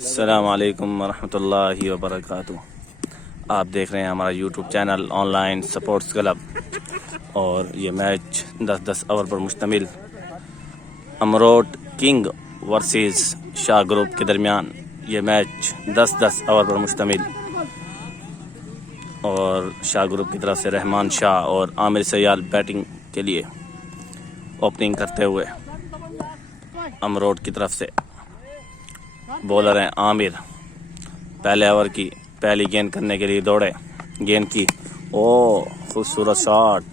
अस्सलाम वालेकुम वरहमतुल्लाहि वबरकातुह। आप देख रहे हैं हमारा YouTube channel online supports club. और ये मैच 10-10 ओवर पर मुश्तमिल अमरोट किंग वर्सेस शाह ग्रुप के दरमियान ये मैच 10-10 ओवर पर मुश्तमिल। और शाह ग्रुप की तरफ से रहमान शाह और आमिर सयाल बैटिंग के लिए ओपनिंग करते हुए, अमरोट की तरफ से बॉलर हैं आमिर। पहले ओवर की पहली गेंद करने के लिए दौड़े, गेंद की ओ खूबसूरत शॉट,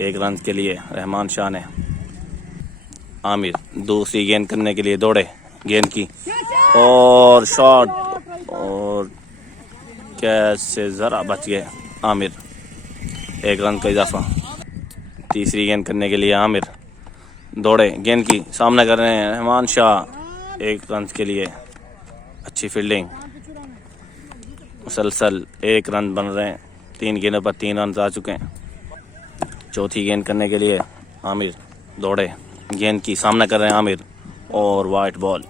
1 रन के लिए रहमान शाह ने। आमिर दूसरी गेंद करने के लिए दौड़े, गेंद की और शॉट, और कैसे ज़रा बच गए आमिर, 1 रन का इजाफा। तीसरी गेंद करने के लिए आमिर दौड़े, गेंद की सामने कर रहे हैं रहमान शाह, 1 रन के लिए। अच्छी फील्डिंग, मुसलसल 1 रन बन रहे हैं, 3 गेंदों पर 3 रन आ चुके हैं। चौथी गेंद करने के लिए आमिर दौड़े, गेंद की सामना कर रहे हैं आमिर और वाइट बॉल।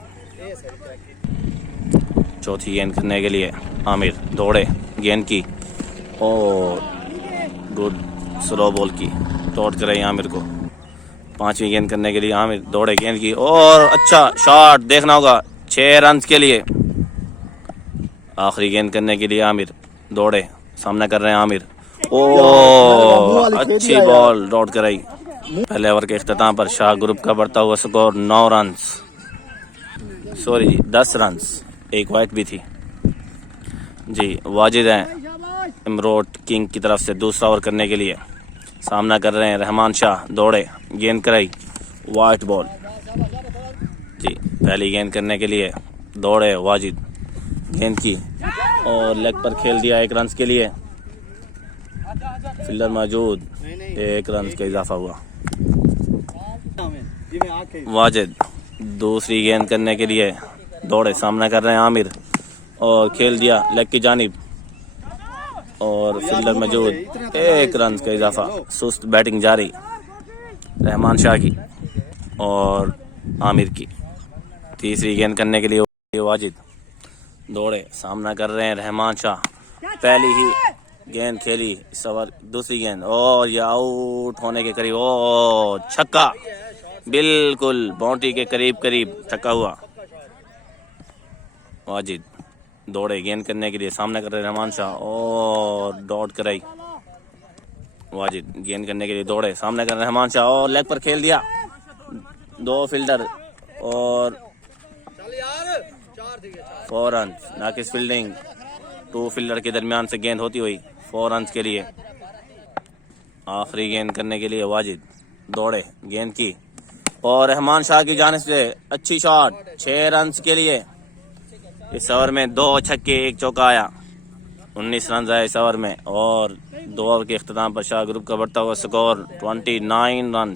चौथी गेंद करने के लिए आमिर दौड़े, गेंद की और गुड स्लो बॉल की टॉट कर रहे हैं आमिर को। पांचवी गेंद करने के लिए आमिर दौड़े, गेंद की और अच्छा शॉट, देखना होगा, 6 रन के लिए। आखिरी गेंद करने के लिए आमिर दौड़े, सामना कर रहे हैं आमिर, ओ अच्छी बॉल डॉट कराई। पहले ओवर के इख्तिताम पर शाह ग्रुप का बढ़ता हुआ score 9 run, sorry 10 run, 1 white भी थी जी। वाजिद हैं अमरोट किंग की तरफ से दूसरा ओवर करने के लिए, सामना कर रहे हैं रहमान शाह, दौड़े, गेंद कराई, वाइट बॉल जी। पहली गेंद करने के लिए दौड़े वाजिद, गेंद की और लेग पर खेल दिया, 1 रन के लिए। फील्डर मौजूद, 1 रन का इजाफा हुआ। वाजिद दूसरी गेंद करने के लिए दौड़े, सामना कर रहे हैं आमिर और खेल दिया लेग की जानिब, और फील्डर मौजूद, 1 रन का इजाफा। सुस्त बैटिंग जारी रहमान शाह की और आमिर की। तीसरी गेंद करने के लिए वाजिद दौड़े, सामना कर रहे हैं रहमान शाह। पहली ही गेंद खेली इस ओवर, दूसरी गेंद और ये आउट होने के करीब, ओ छक्का, बिल्कुल बाउंड्री के करीब करीब छक्का हुआ। वाजिद दौड़े, गेंद करने के लिए सामना कर रहे रहमान शाह और डॉट कराई। वाजिद गेंद करने के लिए दौड़े, सामना कर रहे रहमान शाह और लेग पर खेल दिया, 2 फील्डर और 4 रन। नाकिस फील्डिंग, 2 फील्डर के दरमियान से गेंद होती हुई 4 रन के लिए। आखिरी गेंद करने के लिए वाजिद दौड़े, गेंद की और रहमान शाह की जानिब से अच्छी शॉट, 6 रन के लिए। इस ओवर में 2 छक्के 1 चौका आया, 19 रन आए इस ओवर में। और 2 ओवर के इख्तिताम पर शाह ग्रुप का बढ़ता हुआ स्कोर 29 रन।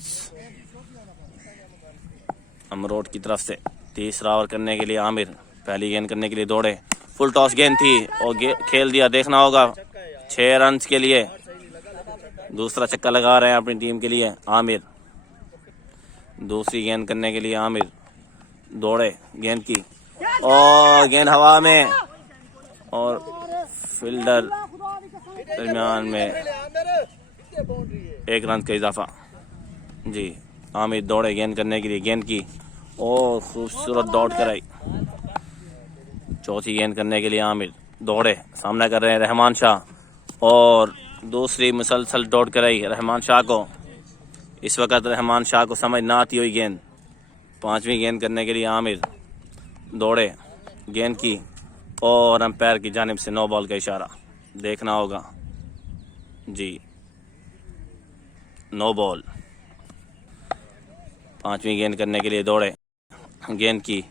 अमरोट की तरफ से तीसरा ओवर करने के लिए आमिर पहली गेंद करने के लिए दौड़े, फुल टॉस गेंद थी और खेल दिया, देखना होगा, 6 रन के लिए। दूसरा छक्का लगा रहे हैं अपनी टीम के लिए आमिर। दूसरी गेंद करने के लिए आमिर दौड़े, गेंद की और गेंद हवा में और फील्डर दरमियान में, 1 रन का इजाफा जी। आमिर दौड़े गेंद करने के लिए, गेंद की और खूबसूरत डॉट कराई। चौथी गेंद करने के लिए आमिर दौड़े, सामना कर रहे हैं रहमान शाह और दूसरी मुसलसल डॉट कराई रहमान शाह को। इस वक्त रहमान शाह को समझ ना आती हुई गेंद। पांचवी गेंद करने के लिए आमिर दौड़े, गेंद की और अंपायर की जानिब से नो बॉल का इशारा, देखना होगा जी, नो बॉल। पांचवी गेंद करने के लिए दौड़े, गेंद की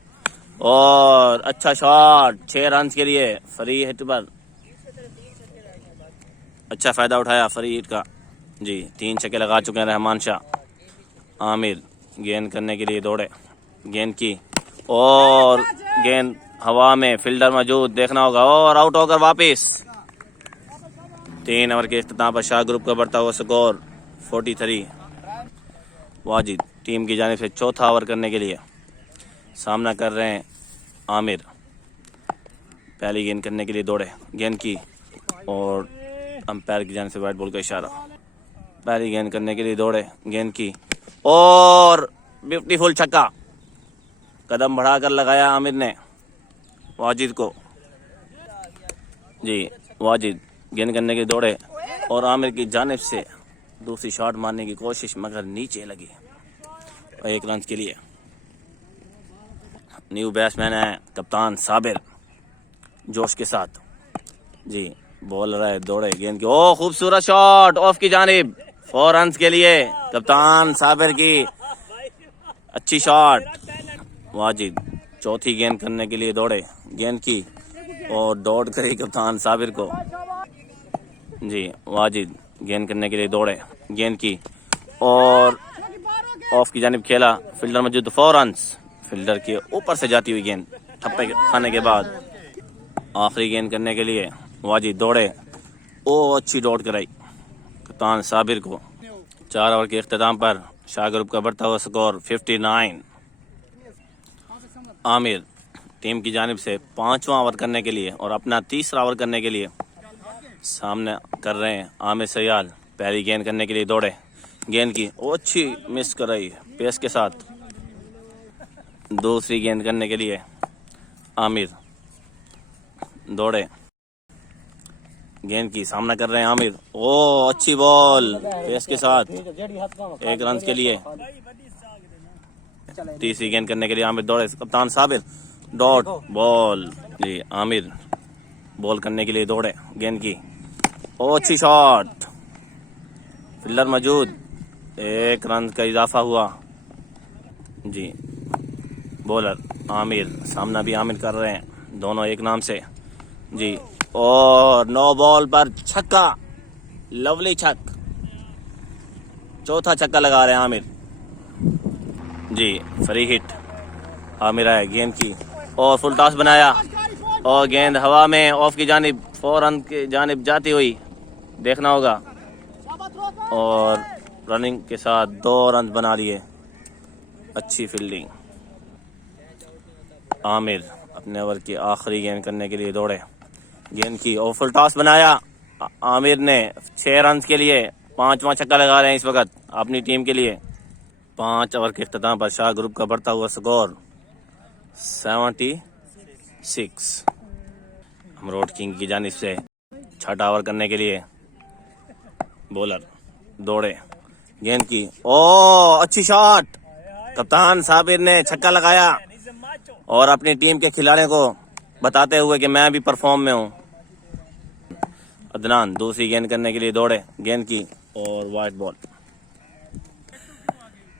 और अच्छा शॉट, 6 रन के लिए। फ्री हिट पर अच्छा फायदा उठाया फ्री हिट का जी। 3 छक्के लगा चुके हैं रहमान शाह। आमिर गेंद करने के लिए दौड़े, गेंद की और गेंद हवा में, फील्डर मौजूद, देखना होगा और आउट होकर वापिस। 3 ओवर के इख्तिताम पर शाह ग्रुप का बढ़ता हुआ स्कोर 43। वाजिद टीम की जानिब से चौथा ओवर करने के लिए सामना कर रहे हैं आमिर। पहली गेंद करने के लिए दौड़े, गेंद की और अंपायर की जानिब से वाइट बॉल का इशारा। पहली गेंद करने के लिए दौड़े, गेंद की और ब्यूटीफुल छक्का। कदम बढ़ाकर लगाया आमिर ने वाजिद को। जी वाजिद गेंद करने के लिए दौड़े और आमिर की जानिब से दूसरी शॉट मारने की कोशिश मगर नीचे लगी। और 1 रन के लिए न्यू बैट्समैन है कप्तान साबिर जोश के साथ। जी बॉल रहा है, दौड़े, गेंद की, ओ खूबसूरत शॉट ऑफ की जानिब। 4 रन के लिए कप्तान साबिर की अच्छी शॉट। वाजिद चौथी गेंद करने के लिए दौड़े, गेंद की और दौड़ करी कप्तान साबिर को। जी वाजिद गेंद करने के लिए दौड़े, गेंद की और ऑफ की जानिब खेला। फील्डर मौजूद, 4 रन। फील्डर के ऊपर से जाती हुई गेंद ठप्पे खाने के बाद आखिरी गेंद करने के लिए वाजिद दौड़े, ओ अच्छी दौड़ कराई कप्तान साबिर को। 4 ओवर के इख्तिताम पर शाह ग्रुप का बढ़ता हुआ स्कोर 59। आमिर टीम की जानिब से 5वां ओवर करने के लिए और अपना 3रा ओवर करने के लिए सामने कर रहे हैं आमिर सयाल। पहली गेंद करने के लिए दौड़े, गेंद की, ओ अच्छी मिस कराई पेस के साथ। दूसरी गेंद करने के लिए आमिर दौड़े, गेंद की, सामना कर रहे हैं आमिर, ओ अच्छी बॉल पेस के साथ। 1 रन के लिए। तीसरी गेंद करने के लिए आमिर दौड़े, कप्तान साबिर डॉट बॉल। जी आमिर बॉल करने के लिए दौड़े, गेंद की, ओ अच्छी शॉट। फील्डर मौजूद, 1 रन का इजाफा हुआ। जी बॉलर आमिर, सामना भी आमिर कर रहे हैं, दोनों एक नाम से। जी और 9 बॉल पर छक्का, लवली छक, चौथा छक्का लगा रहे हैं आमिर। जी फ्री हिट आमिर आए, गेंद की और फुल टॉस बनाया और गेंद हवा में ऑफ की जानिब 4 रन की जानिब जाती हुई देखना होगा। और रनिंग के साथ 2 रन बना लिए। अच्छी फील्डिंग। आमिर अपने ओवर की आखिरी गेंद करने के लिए दौड़े, गेंद की और फुल टॉस बनाया आमिर ने 6 रन के लिए। 5वां छक्का लगा रहे हैं इस वक्त अपनी टीम के लिए। 5 ओवर के इख्तिताम पर शाह ग्रुप का बढ़ता हुआ स्कोर 76। अमरोड किंग की जानिब से 6ठा ओवर करने के लिए बॉलर दौड़े, गेंद की, ओ अच्छी शॉट। कप्तान साबिर ने छक्का लगाया और अपनी टीम के खिलाड़ियों को बताते हुए कि मैं भी परफॉर्म में हूं। अदनान दूसरी गेंद करने के लिए दौड़े, गेंद की और वाइट बॉल।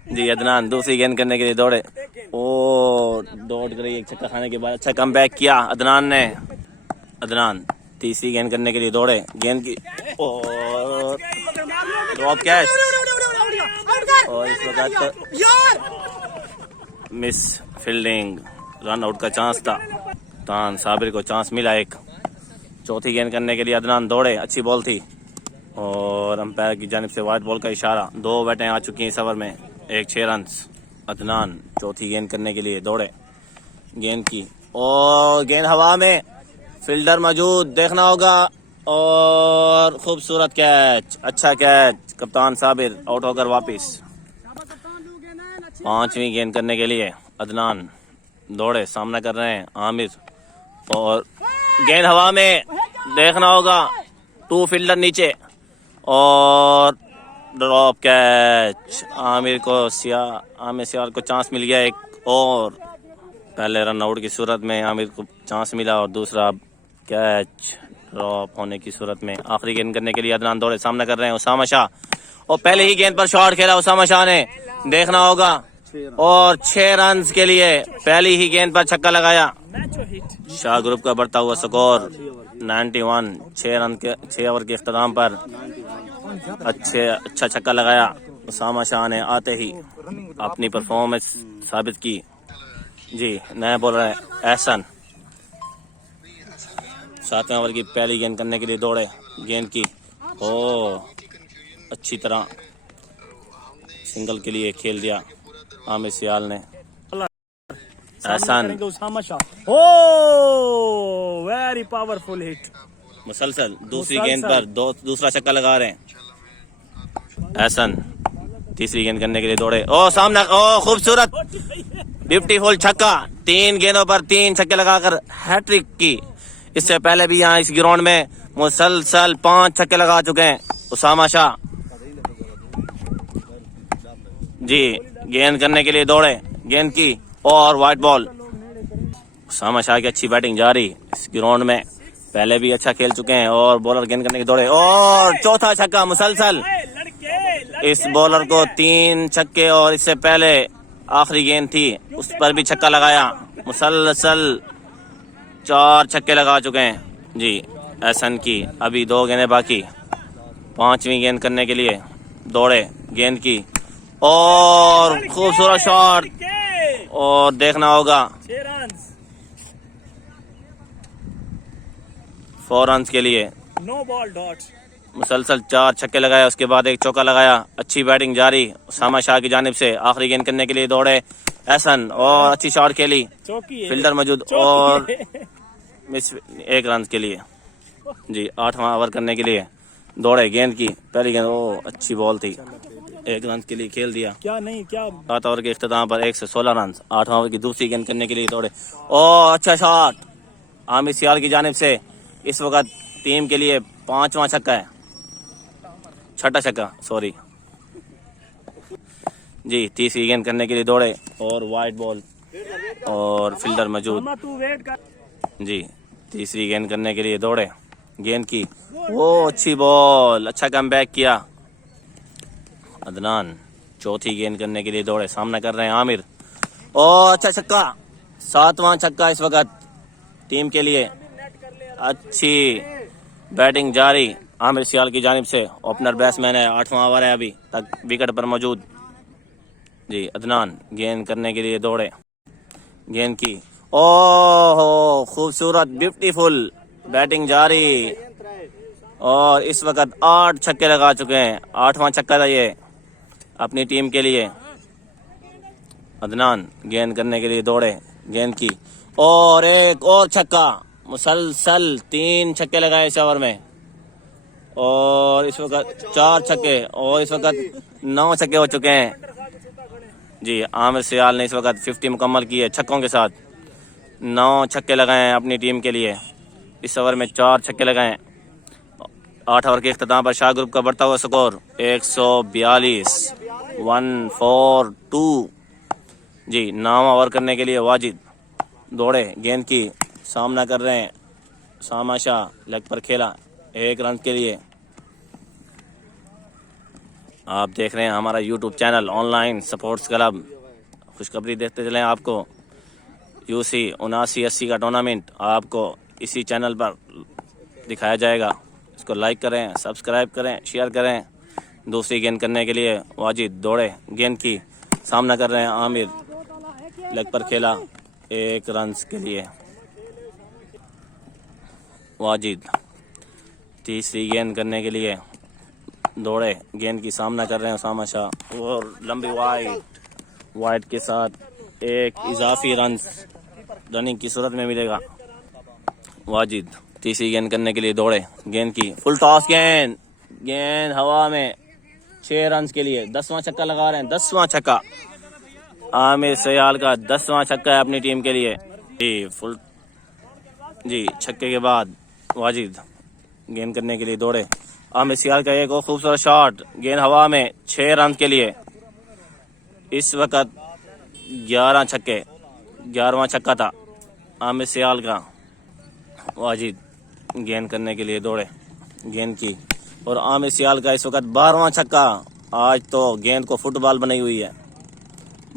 जी अदनान दूसरी गेंद करने के लिए दौड़े, ओ दौड़ कर एक छक्का खाने के बाद अच्छा कमबैक किया अदनान ने। अदनान तीसरी गेंद करने के लिए दौड़े, गेंद की और ड्रॉप कैच और इस वक्त मिस फील्डिंग, रन आउट का चांस था। तान साबिर को चांस मिला एक। चौथी गेंद करने के लिए अदनान दौड़े, अच्छी बॉल थी और अंपायर की जानिब से वाइट बॉल का इशारा। 2 बैटें आ चुकी हैं इस ओवर में, 6 रन। अदनान चौथी गेंद करने के लिए दौड़े, गेंद की और गेंद हवा में, फील्डर मौजूद देखना होगा और खूबसूरत कैच, अच्छा कैच। कप्तान साबिर आउट होकर वापिस। 5वीं गेंद करने के लिए अदनान दौड़े, सामना कर रहे हैं आमिर और गेंद हवा में, देखना होगा 2 फील्डर नीचे और ड्रॉप कैच। आमिर सियाल को चांस मिल गया एक और। पहले रन आउट की सूरत में आमिर को चांस मिला और दूसरा कैच ड्रॉप होने की सूरत में। आखिरी गेंद करने के लिए अदनान दौड़े, सामना कर रहे हैं उसामा शाह और पहले ही गेंद पर शॉट खेला उसामा शाह ने, देखना होगा और 6 रन के लिए पहली ही गेंद पर छक्का लगाया। शाह ग्रुप का बढ़ता हुआ स्कोर 91। 6 रन के 6 ओवर के इख्तिताम पर अच्छा छक्का लगाया उसामा शाह ने, आते ही अपनी परफॉर्मेंस साबित की। जी नया बॉलर है एहसन। 7वें ओवर की पहली गेंद करने के लिए दौड़े, गेंद की ओ अच्छी तरह सिंगल के लिए खेल दिया आमिर सियाल ने। एहसान करेंगे उसामा शाह। ओ वेरी पावरफुल हिट। मुसलसल दूसरी गेंद पर दूसरा छक्का लगा रहे हैं एहसन। तीसरी गेंद करने के लिए दौड़े, ओ सामना, ओ खूबसूरत ब्यूटीफुल छक्का। 3 गेंदों पर 3 छक्के लगाकर हैट्रिक की। इससे पहले भी यहाँ इस ग्राउंड में मुसलसल 5 छक्के लगा चुके हैं उसामा शाह जी। गेंद करने के लिए दौड़े, गेंद की और व्हाइट बॉल। उसामा शाह की अच्छी बैटिंग जारी इस ग्राउंड में, पहले भी अच्छा खेल चुके हैं। और बॉलर गेंद करने के दौड़े और चौथा छक्का मुसलसल। इस बॉलर को 3 छक्के और इससे पहले आखिरी गेंद थी उस पर भी छक्का लगाया। मुसलसल 4 छक्के लगा चुके हैं जी एहसन की। अभी 2 गेंदें बाकी, 5वीं गेंद करने के लिए दौड़े, गेंद की और खूबसूरत शॉट। और देखना होगा 4 रन के लिए। No ball dot. मुसलसल 4 छक्के लगाया, उसके बाद एक चौका लगाया। अच्छी बैटिंग जारी उसामा शाह की जानिब से। आखिरी गेंद करने के लिए दौड़े एहसन और अच्छी शॉट खेली, फील्डर मौजूद और मिस 1 रन के लिए जी। 8वां ओवर करने के लिए दौड़े, गेंद की पहली गेंद, ओ अच्छी बॉल थी, 1 रन के लिए खेल दिया। क्या नहीं क्या 7 ओवर के इख्तिताम पर 116 रन। 8वां ओवर की दूसरी गेंद करने के लिए दौड़े और अच्छा शॉट आमिर सियाल की जानिब से। इस वक्त टीम के लिए 5वां छक्का है, 6ठा छक्का सॉरी जी। तीसरी गेंद करने के लिए दौड़े और वाइड बॉल और फील्डर मौजूद जी। तीसरी गेंद करने के लिए दौड़े, गेंद की, वो अच्छी बॉल, अच्छा कमबैक किया अदनान। चौथी गेंद करने के लिए दौड़े, सामना कर रहे हैं आमिर और अच्छा छक्का, 7वां छक्का इस वक्त टीम के लिए। अच्छी बैटिंग जारी आमिर सियाल की जानिब से। ओपनर बैट्समैन है, 8वां ओवर है अभी तक विकेट पर मौजूद जी। अदनान गेंद करने के लिए दौड़े, गेंद की, ओह खूबसूरत ब्यूटीफुल बैटिंग जारी। और इस वक्त 8 छक्के लगा चुके हैं, 8वां छक्का था ये अपनी टीम के लिए। अदनान गेंद करने के लिए दौड़े, गेंद की और एक और छक्का। मुसलसल 3 छक्के लगाए इस ओवर में और इस वक्त 4 छक्के और इस वक्त 9 छक्के हो चुके हैं जी। आमिर सियाल ने इस वक्त 50 मुकम्मल की है छक्कों के साथ। 9 छक्के लगाए हैं अपनी टीम के लिए। इस ओवर में 4 छक्के लगाए। 8 ओवर के इख्तिताम पर शाह ग्रुप का बढ़ता हुआ स्कोर 142 142 जी। 9वां ओवर करने के लिए वाजिद दौड़े, गेंद की, सामना कर रहे हैं उसामा शाह, लेग पर खेला 1 रन के लिए। आप देख रहे हैं हमारा YouTube channel online sports club. खुशखबरी देखते चलें, आपको यूसी 79-80 का टूर्नामेंट आपको इसी चैनल पर दिखाया जाएगा। इसको लाइक करें, सब्सक्राइब करें, शेयर करें। दूसरी गेंद करने के लिए वाजिद दौड़े, गेंद की, सामना कर रहे हैं आमिर, लेग पर खेला 1 रन के लिए वाजिद। तीसरी गेंद करने के लिए दौड़े, गेंद की, सामना कर रहे हैं उसामा शाह और लंबी वाइड के साथ एक इजाफी रनिंग की सूरत में मिलेगा वाजिद। तीसरी गेंद करने के लिए दौड़े, गेंद की, फुल टॉस गेंद हवा में 6 रन के लिए। 10वां छक्का लगा रहे हैं, 10वां छक्का आमिर सियाल का 10वां छक्का है अपनी टीम के लिए जी। फुल जी छक्के के बाद वाजिद गेंद करने के लिए दौड़े, आमिर सियाल का एक और खूबसूरत शॉट, गेंद हवा में 6 रन के लिए। इस वक्त 11 छक्के, 11वां छक्का था आमिर सियाल का। वाजिद गेंद करने के लिए दौड़े, गेंद की, और आमिर सियाल का इस वक्त 12वां छक्का। आज तो गेंद को फुटबॉल बनाई हुई है,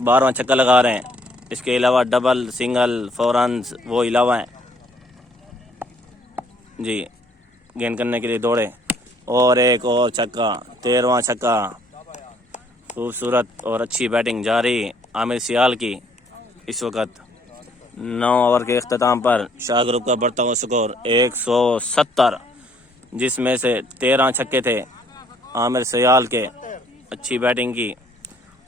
12वां छक्का लगा रहे हैं। इसके अलावा डबल, सिंगल, 4 रन वो अलावा है जी। गेंद करने के लिए दौड़े और एक और छक्का, 13वां छक्का। खूबसूरत और अच्छी बैटिंग जारी आमिर सियाल की। इस वक्त 9 ओवर के इख्तिताम पर शाह ग्रुप का बढ़ता हुआ स्कोर 170, जिसमें से 13 छक्के थे आमिर सियाल के। अच्छी बैटिंग की।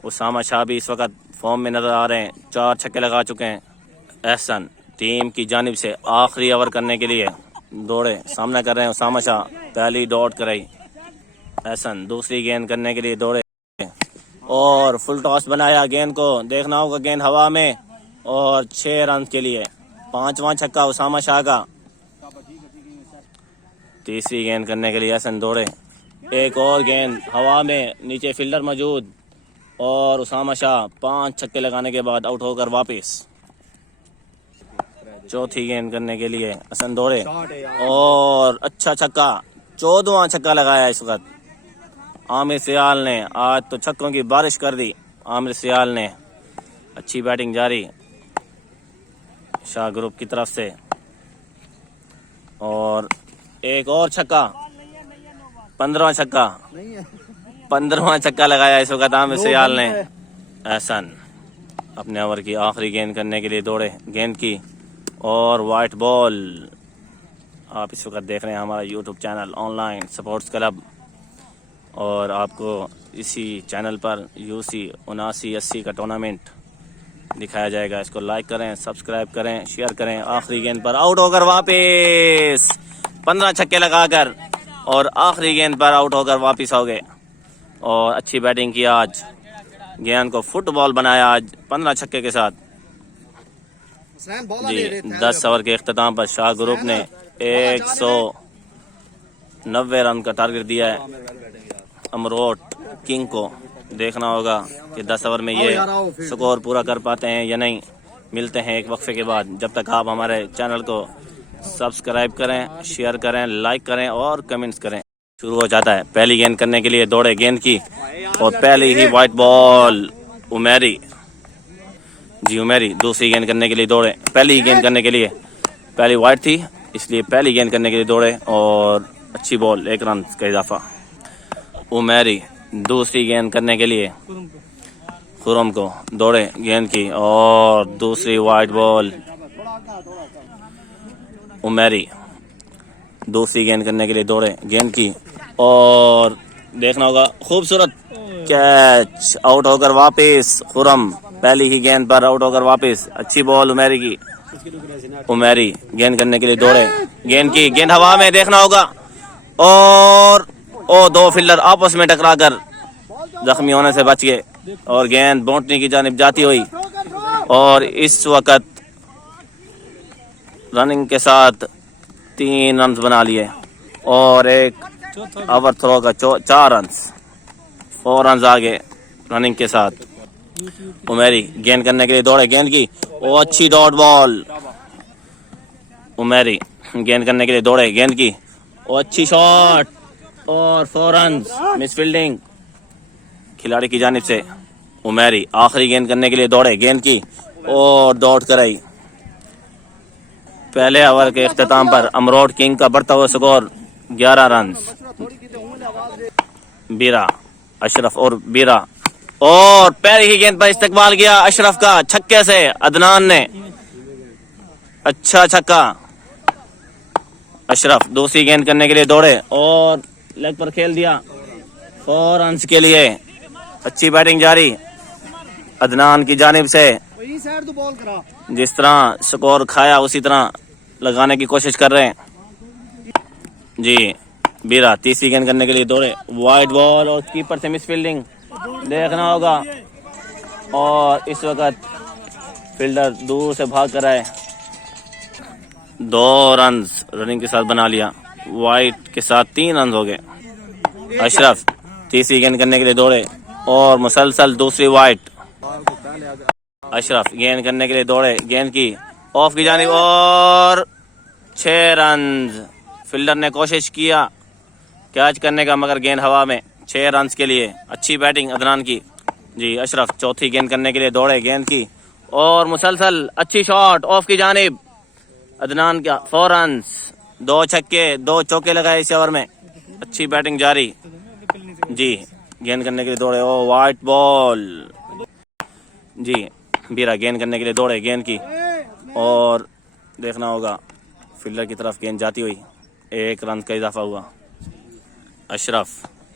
उसामा शाह भी इस वक्त फॉर्म में नजर आ रहे हैं, 4 छक्के लगा चुके हैं। एहसन टीम की जानिब से आखिरी ओवर करने के लिए दौड़े, सामना कर रहे हैं उसामा शाह, पहली डॉट कराई। एहसन दूसरी गेंद करने के लिए दौड़े और फुल टॉस बनाया गेंद को, देखना होगा गेंद हवा में और 6 रन के लिए। 5वां छक्का उसामा शाह का। तीसरी गेंद करने के लिए एहसन दौड़े, एक और गेंद हवा में, नीचे फील्डर मौजूद और उसामा शाह 5 छक्के लगाने के बाद आउट होकर वापस। चौथी गेंद करने के लिए एहसन दौड़े और अच्छा छक्का, 14वां छक्का लगाया इस वक्त आमिर सियाल ने। आज तो छक्कों की बारिश कर दी आमिर सियाल ने। अच्छी बैटिंग जारी शाह ग्रुप की तरफ से और एक और छक्का, 15वां छक्का, 15वां छक्का लगाया इस वक्त आमिर सियाल ने। एहसन अपने ओवर की आखिरी गेंद करने के लिए दौड़े, गेंद की और वाइट बॉल। आप इस वक्त देख रहे हैं हमारा YouTube channel online sports club और आपको इसी चैनल पर UC 79-80 का टूर्नामेंट दिखाया जाएगा। इसको लाइक करें, सब्सक्राइब करें, शेयर करें। आखिरी गेंद पर आउट होकर वापस, 15 छक्के लगाकर और आखिरी गेंद पर आउट होकर वापस हो गए और अच्छी बैटिंग की आज। गेंद को फुटबॉल बनाया आज 15 छक्के के साथ। जी 10 ओवर के इख्तिताम पर शाह ग्रुप ने 190 रन का टारगेट दिया है अमरोट किंग को। देखना होगा कि 10 ओवर में ये स्कोर पूरा कर पाते हैं या नहीं। मिलते हैं एक वक्फे के बाद, जब तक आप हमारे चैनल को सब्सक्राइब करें, शेयर करें, लाइक करें और कमेंट्स करें। शुरू हो जाता है, पहली गेंद करने के लिए दौड़े गेंद की और पहली ही वाइट बॉल उमेरी। जी उमेरी दूसरी गेंद करने के लिए दौड़े, पहली ही गेंद करने के लिए, पहली वाइट थी इसलिए पहली गेंद करने के लिए दौड़े और अच्छी बॉल, 1 रन का इजाफा। उमेरी दूसरी गेंद करने के लिए खुरम को दौड़े गेंद की और दूसरी वाइट बॉल। उमेरी दूसरी गेंद करने के लिए दौड़े गेंद की और देखना होगा खूबसूरत कैच, आउट होकर वापस। खुरम पहली ही गेंद पर आउट होकर वापस। अच्छी बॉल उमेरी की। उमेरी गेंद करने के लिए दौड़े गेंद की, गेंद हवा में, देखना होगा और 2 फील्डर आपस में टकराकर जख्मी होने से बच गए और गेंद बाउंड्री की जानिब जाती हुई और इस वक्त रनिंग के साथ 3 रन बना लिए और एक ओवर थ्रो का 4 रन, 4 रन आगे रनिंग के साथ। उमेरी गेंद करने के लिए दौड़े गेंद की और अच्छी डॉट बॉल। उमेरी गेंद करने के लिए दौड़े गेंद की और अच्छी शॉट और 4 रन, मिस फील्डिंग खिलाड़ी की जानिब से। उमेरी आखिरी गेंद करने के लिए दौड़े गेंद की और डॉट कराई। पहले ओवर के इख्तिताम पर अमरोट किंग का बढ़ता हुआ स्कोर 11 रन। बीरा अशरफ और बीरा और पहली ही गेंद पर इस्तेमाल किया अशरफ का छक्के से अदनान ने। अच्छा छक्का। अशरफ दूसरी गेंद करने के लिए दौड़े और लेग पर खेल दिया 4 रन के लिए। अच्छी बैटिंग जारी अदनान की जानिब से। जिस तरह स्कोर खाया उसी तरह लगाने की कोशिश कर रहे हैं। जी बीरा तीसरी गेंद करने के लिए दौड़े, वाइट बॉल और कीपर से मिस फील्डिंग देखना होगा और इस वक्त फील्डर दूर से भाग कर आए। 2 रन रनिंग के साथ बना लिया, वाइट के साथ 3 रन हो गए। अशरफ तीसरी गेंद करने के लिए दौड़े और मुसलसल दूसरी वाइट। अशरफ गेंद करने के लिए दौड़े गेंद की ऑफ की जानिब और 6 रन। फील्डर ने कोशिश किया कैच करने का मगर गेंद हवा में। 6 रन के लिए अच्छी बैटिंग अदनान की। जी अशरफ चौथी गेंद करने के लिए दौड़े गेंद की और मुसलसल अच्छी शॉट ऑफ की जानिब अदनान का 4 रन। 2 छक्के 2 चौके लगाए इस ओवर में। अच्छी बैटिंग जारी। जी गेंद करने के लिए दौड़े और वाइट बॉल। जी बीरा गेंद करने के लिए दौड़े गेंद की और देखना होगा फील्डर की तरफ गेंद जाती हुई 1 रन का इजाफा हुआ। अशरफ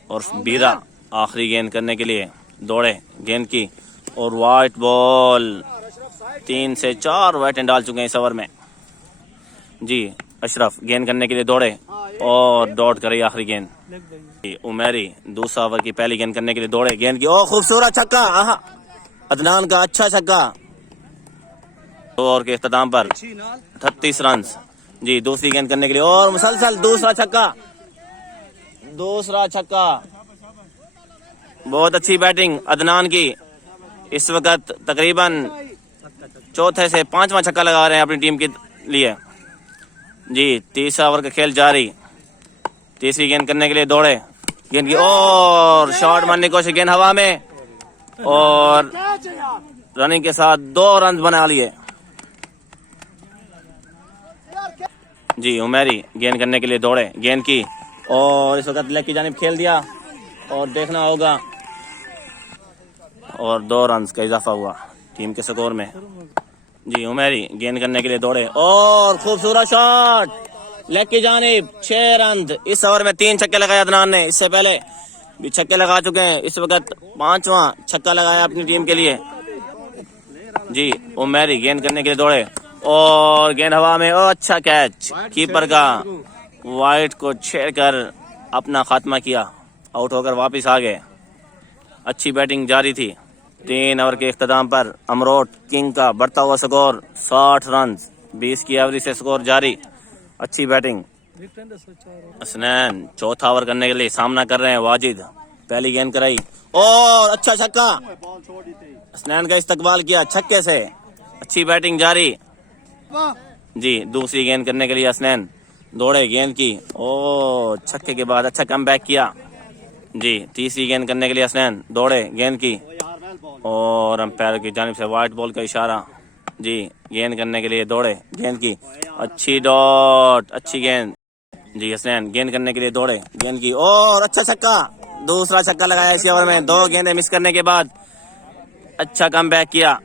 और बीरा आखिरी गेंद करने के लिए दौड़े गेंद की और वाइट बॉल। 3 से 4 विकेट डाल चुके हैं इस ओवर में। जी अशरफ गेंद करने के लिए दौड़े और डॉट करे आखिरी गेंद। जी उमेरी दूसरा ओवर की पहली गेंद करने के लिए दौड़े, गेंद की ओ खूबसूरत छक्का, आहा अदनान का अच्छा छक्का। 2 ओवर के इख्तिताम पर 38 रन। जी दूसरी गेंद करने के लिए और मुसलसल दूसरा छक्का। बहुत अच्छी बैटिंग अदनान की। इस वक्त तकरीबन चौथे से 5वां छक्का लगा रहे हैं अपनी टीम के लिए। जी तीसरा ओवर का खेल जारी। तीसरी गेंद करने के लिए दौड़े, गेंद की और शॉट मारने की कोशिश, गेंद हवा में और रनिंग के साथ 2 रन बना लिए। जी उमेरी गेंद करने के लिए दौड़े, गेंद की और इस वक्त लेग की जानिब खेल दिया और देखना होगा और 2 रन का इजाफा हुआ टीम के स्कोर में। जी उमेरी गेंद करने के लिए दौड़े और खूबसूरत शॉट लेग की जानिब, 6 रन। इस ओवर में 3 छक्के लगाए अदनान ने, इससे पहले भी छक्के लगा चुके हैं। इस वक्त 5वां छक्का लगाया अपनी टीम के लिए। जी उमेरी गेंद करने के लिए दौड़े और गेंद हवा में, ओ अच्छा कैच कीपर का, वाइट को छेड़कर अपना खात्मा किया, आउट होकर वापस आ गए। अच्छी बैटिंग जारी थी। 3 ओवर के इख्तिताम पर अमरोट किंग का बढ़ता हुआ स्कोर 60 रन, 20 की एवरेज से स्कोर जारी। अच्छी बैटिंग। हसनैन चौथा ओवर करने के लिए सामना कर रहे हैं वाजिद। पहली गेंद कराई और अच्छा छक्का, हसनैन का इस्तकबाल किया छक्के से। अच्छी बैटिंग जारी। जी दूसरी गेंद करने के लिए हसनैन दौड़े, गेंद की ओ छक्के के बाद अच्छा कमबैक किया। जी तीसरी गेंद करने के लिए हसनैन दौड़े, गेंद की और अंपायर की जानिब से वाइट बॉल का इशारा। जी गेंद करने के लिए दौड़े, गेंद की अच्छी डॉट, अच्छी गेंद। जी हसनैन गेंद करने के लिए दौड़े, गेंद की और अच्छा छक्का, दूसरा छक्का लगाया इस ओवर में। 2 गेंदें मिस करने के बाद अच्छा कमबैक किया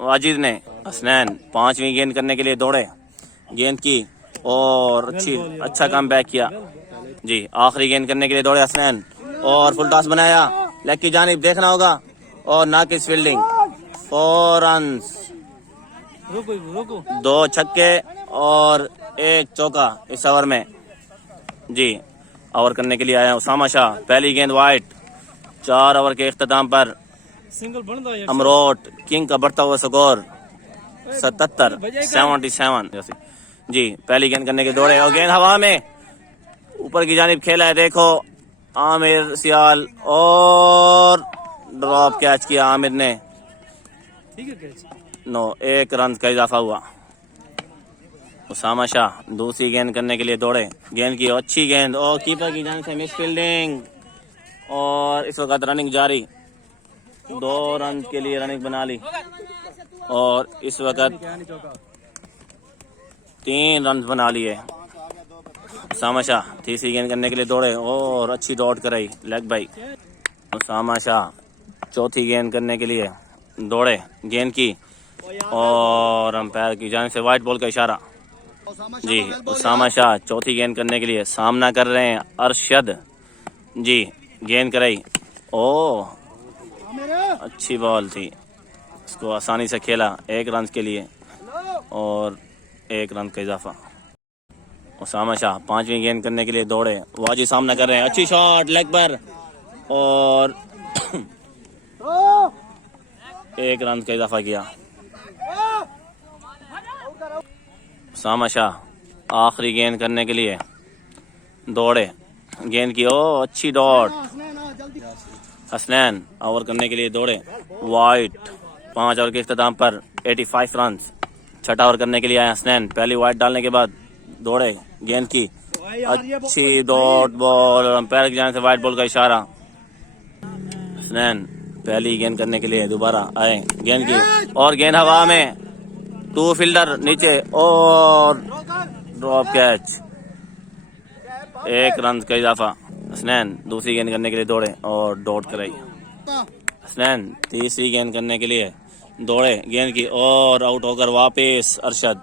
वाजिद ने। हसनैन 5वीं गेंद करने के लिए दौड़े, गेंद की और अच्छा कमबैक किया। जी आखिरी गेंद करने के लिए दौड़े हसनैन और फुल टॉस बनाया, लेग की जानिब देखना होगा और नाकिस फील्डिंग। 4 रन, 2 छक्के और 1 चौका इस ओवर में। जी ओवर करने के लिए आया उसामा शाह, पहली गेंद वाइट। 4 ओवर के इख्तिताम पर अमरोट किंग का बढ़ता हुआ स्कोर 77। जी पहली गेंद करने के दौड़े और गेंद हवा में ऊपर की जानिब खेला है, देखो आमिर सियाल और ड्रॉप कैच किया आमिर ने। 1 रन का इजाफा हुआ। उसामा शाह दूसरी गेंद करने के लिए दौड़े, गेंद की अच्छी गेंद और कीपर की जानिब से मिस फील्डिंग और इस वक्त रनिंग जारी। 2 रन के लिए रनिंग बना ली और इस वक्त 3 रन बना लिए। उसामा शाह तीसरी गेंद करने के लिए दौड़े और अच्छी डॉट कराई लेग बाई। उसामा शाह चौथी गेंद करने के लिए दौड़े, गेंद की और अंपायर की जानिब से वाइट बॉल का इशारा। जी उसामा शाह चौथी गेंद करने के लिए सामना कर रहे हैं अरशद। जी गेंद कराई, ओ अच्छी बॉल थी, इसको आसानी से खेला 1 रन के लिए और 1 रन का इजाफा। उसामा शाह 5वीं गेंद करने के लिए दौड़े, वाजी सामना कर रहे हैं, अच्छी शॉट लेग पर और 1 रन का इजाफा किया। उसामा शाह आखिरी गेंद करने के लिए दौड़े, गेंद की ओ अच्छी डॉट। हसनैन ओवर करने के लिए दौड़े, वाइट। 5 ओवर के इख्तिताम पर 85 रन। छठा ओवर करने के लिए आए हसनैन, पहली वाइट डालने के बाद दौड़े, गेंद की अच्छी डॉट बॉल, अंपायर की जानिब से वाइट बॉल का इशारा। हसनैन पहली गेंद करने के लिए दोबारा आए, गेंद की और गेंद हवा में, 2 फील्डर नीचे और ड्रॉप कैच, 1 रन का इजाफा। हसनैन दूसरी गेंद करने के लिए दौड़े और डॉट कराई। हसनैन तीसरी गेंद करने के लिए दौड़े, गेंद की और आउट होकर वापस अरशद।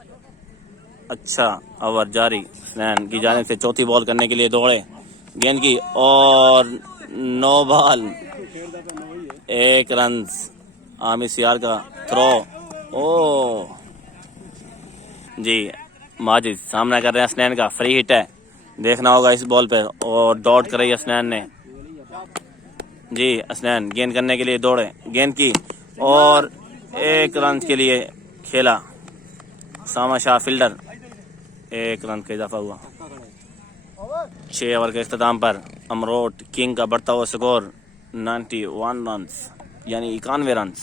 अच्छा ओवर जारी। हसनैन की जानिब से चौथी बॉल करने के लिए दौड़े, गेंद की और 9 बॉल 1 रन। आमिर सियार का थ्रो ओ जी, माजिद सामना कर रहे हैं हसनैन का, फ्री हिट है, देखना होगा इस बॉल पे, और डॉट कराई हसनैन ने। जी हसनैन गेंद करने के लिए दौड़े, गेंद की और 1 रन के लिए खेला। उसामा शाह फील्डर, 1 रन का इजाफा हुआ। 6 ओवर के इख्तिताम पर अमरोट किंग का बढ़ता हुआ स्कोर 91 रन, यानी 91 रन।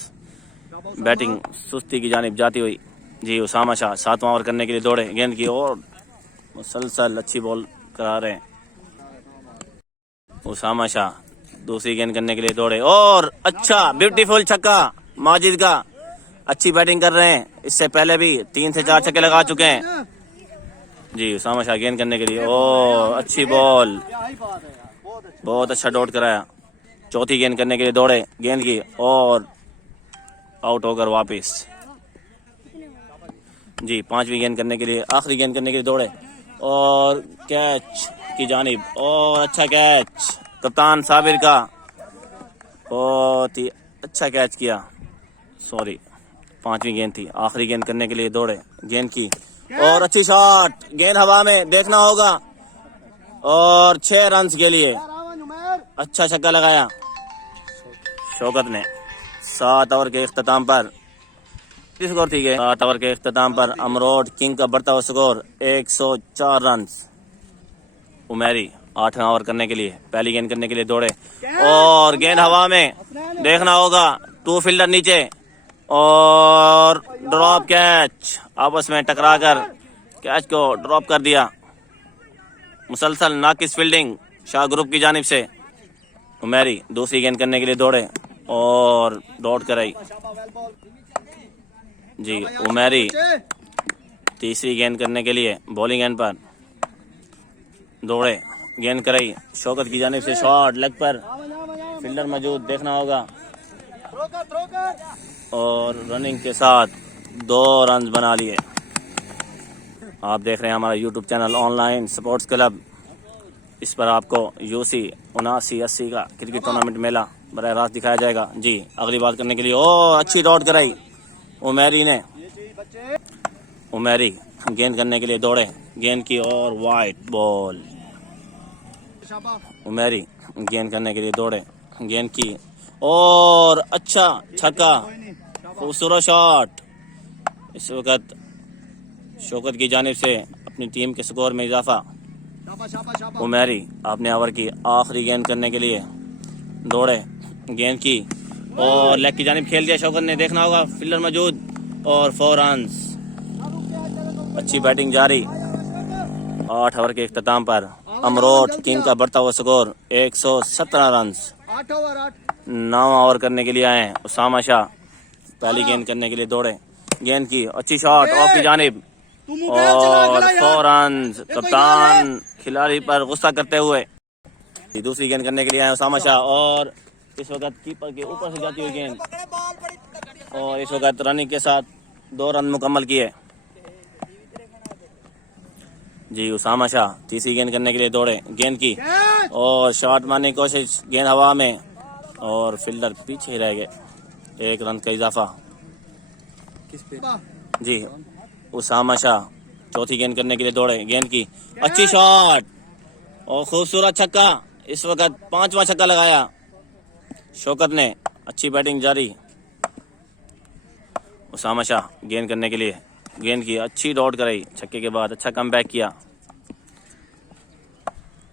बैटिंग सुस्ती की जानिब जाती हुई। जी उसामा शाह 7वां ओवर करने के लिए दौड़े, गेंद की और मुसलसल अच्छी बॉल करा रहे हैं। उसामा शाह दूसरी गेंद करने के लिए दौड़े और अच्छा ब्यूटीफुल छक्का माजिद का। अच्छी बैटिंग कर रहे हैं, इससे पहले भी 3 से 4 छक्के लगा चुके हैं। जी उसामा शाह गेंद करने के लिए, ओ अच्छी बॉल, बहुत अच्छा डॉट कराया। चौथी गेंद करने के लिए दौड़े, गेंद की और आउट होकर वापस। जी 5वीं गेंद करने के लिए, आखिरी गेंद करने के लिए दौड़े और कैच की जानिब, और अच्छा कैच कप्तान साबिर का, बहुत ही अच्छा कैच किया। सॉरी 5वीं गेंद थी, आखिरी गेंद करने के लिए दौड़े, गेंद की और अच्छी शॉट, गेंद हवा में, देखना होगा, और 6 रन के लिए अच्छा छक्का लगाया शौकत ने। 7 ओवर के इख्तिताम पर स्कोर थी 7 ओवर के इख्तिताम पर अमरोड किंग का बढ़ता हुआ स्कोर 104 रन। उमेरी 8वां ओवर करने के लिए पहली गेंद करने के लिए दौड़े और गेंद हवा में, देखना होगा, 2 फील्डर नीचे और ड्रॉप कैच, आपस में टकराकर कैच को ड्रॉप कर दिया। मुसलसल नाकिस फील्डिंग शाह ग्रुप की जानिब से। उमेरी दूसरी गेंद करने के लिए दौड़े और डॉट कराई। जी उमेरी तीसरी गेंद करने के लिए बॉलिंग एंड पर दौड़े, गेंद कराई, शौकत की जानिब से शॉट, लेग पर, फील्डर मौजूद, देखना होगा, और रनिंग के साथ 2 रन बना लिए। आप देख रहे हैं हमारा YouTube channel online sports club. इस पर आपको यूसी 79-80 का क्रिकेट टूर्नामेंट मेला बराह रास्त दिखाया जाएगा। जी अगली बात करने के लिए, ओ अच्छी डॉट कराई उमेरी ने। उमेरी गेंद करने के लिए दौड़े, गेंद की और वाइट बॉल। उमेरी गेंद करने के लिए दौड़े, गेंद की और अच्छा छक्का, खूबसूरत शॉट। इस वक्त शौकत की जानिब से अपनी टीम के स्कोर में इजाफा। उमेरी अपने ओवर की आखिरी गेंद करने के लिए दौड़े, गेंद की और लेग की जानिब खेल दिया शौकत ने, देखना होगा, फील्डर मौजूद और 4 रन। अच्छी बैटिंग जारी। 8 ओवर के इख्तिताम पर अमरोट किंग का बढ़ता हुआ स्कोर 117 रन। 9वां ओवर करने के लिए आए उसामा शाह, पहली गेंद करने के लिए दौड़े, गेंद की अच्छी शॉट ऑफ की जानिब और 4 रन। कप्तान खिलाड़ी पर गुस्सा करते हुए दूसरी गेंद करने के लिए आए उसामा शाह, और इस वक्त कीपर के ऊपर से जाती हुई गेंद, और इस वक्त रनिंग के साथ 2 रन मुकम्मल किए। जी उसामा शाह तीसरी गेंद करने के लिए दौड़े, गेंद की और शॉट मारने की कोशिश, गेंद हवा में और फील्डर पीछे ही रह गए। 1 रन का इजाफा। जी उसामा शाह चौथी गेंद करने के लिए दौड़े, गेंद की अच्छी शॉट और खूबसूरत छक्का। इस वक्त 5वां छक्का लगाया शौकत ने। अच्छी बैटिंग जारी। उसामा शाह गेंद करने के लिए, गेंद की अच्छी डॉट कराई, छक्के के बाद अच्छा कमबैक किया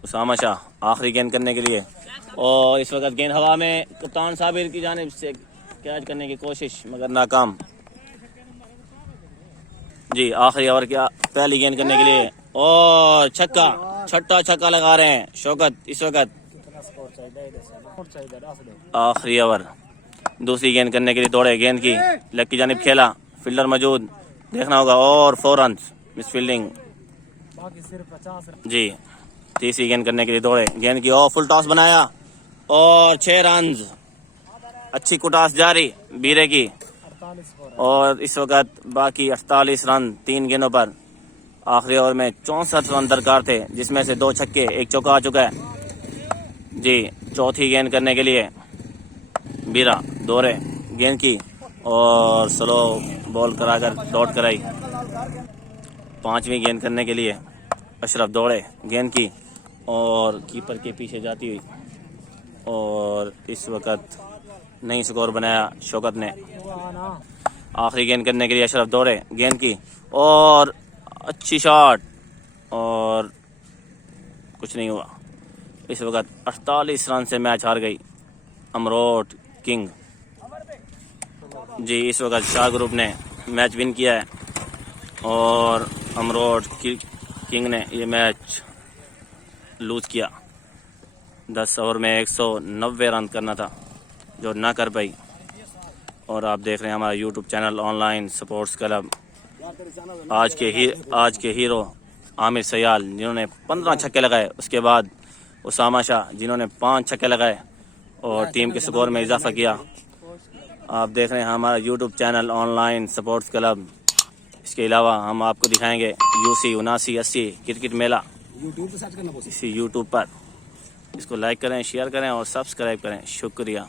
उसामा शाह आखिरी गेंद करने के लिए, और इस वक्त गेंद हवा में, कप्तान साबिर की जानिब से कैच करने की कोशिश मगर नाकाम। जी आखिरी ओवर की पहली गेंद करने के लिए और छक्का, छठा छक्का लगा रहे हैं शौकत। इस वक्त आखिरी ओवर दूसरी गेंद करने के लिए दौड़े, गेंद की लेग की जानिब खेला, फील्डर मौजूद, देखना होगा, और 4 रन मिस फील्डिंग। जी तीसरी गेंद करने के लिए दौड़े, गेंद की और फुल टॉस बनाया और 6 रन। अच्छी कुटास जारी बीरे की, और इस वक्त बाकी 48 रन 3 गेंदों पर। आखिरी ओवर में 64 रन दरकार थे, जिसमें से 2 छक्के 1 चौका आ चुका है। जी चौथी गेंद करने के लिए बीरा दौड़े, गेंद की और स्लो बॉल कराकर डॉट कराई। 5वीं गेंद करने के लिए अशरफ दौड़े, गेंद की और कीपर के पीछे जाती हुई, और इस वक्त नई स्कोर बनाया शौकत ने। आखिरी गेंद करने के लिए अशरफ दौड़े, गेंद की और अच्छी शॉट, और कुछ नहीं हुआ। इस वक्त 48 रन से मैच हार गई अमरोट किंग। जी, इस वक्त शाह ग्रुप ने मैच विन किया है और अमरोट किंग ने ये मैच लूज किया। 10 ओवर में 190 रन करना था जो ना कर पाई। और आप देख रहे हैं हमारा YouTube channel online sports club. आज के हीरो आमिर सयाल जिन्होंने 15 छक्के लगाए, उसके बाद उसामा शाह जिन्होंने 5 छक्के लगाए और टीम के स्कोर में इजाफा किया। आप देख रहे हैं हमारा YouTube channel online sports club. इसके अलावा हम आपको दिखाएंगे UC 7980 क्रिकेट मेला इसी यूट्यूब पर। इसको लाइक करें, शेयर करें और सब्सक्राइब करें। शुक्रिया।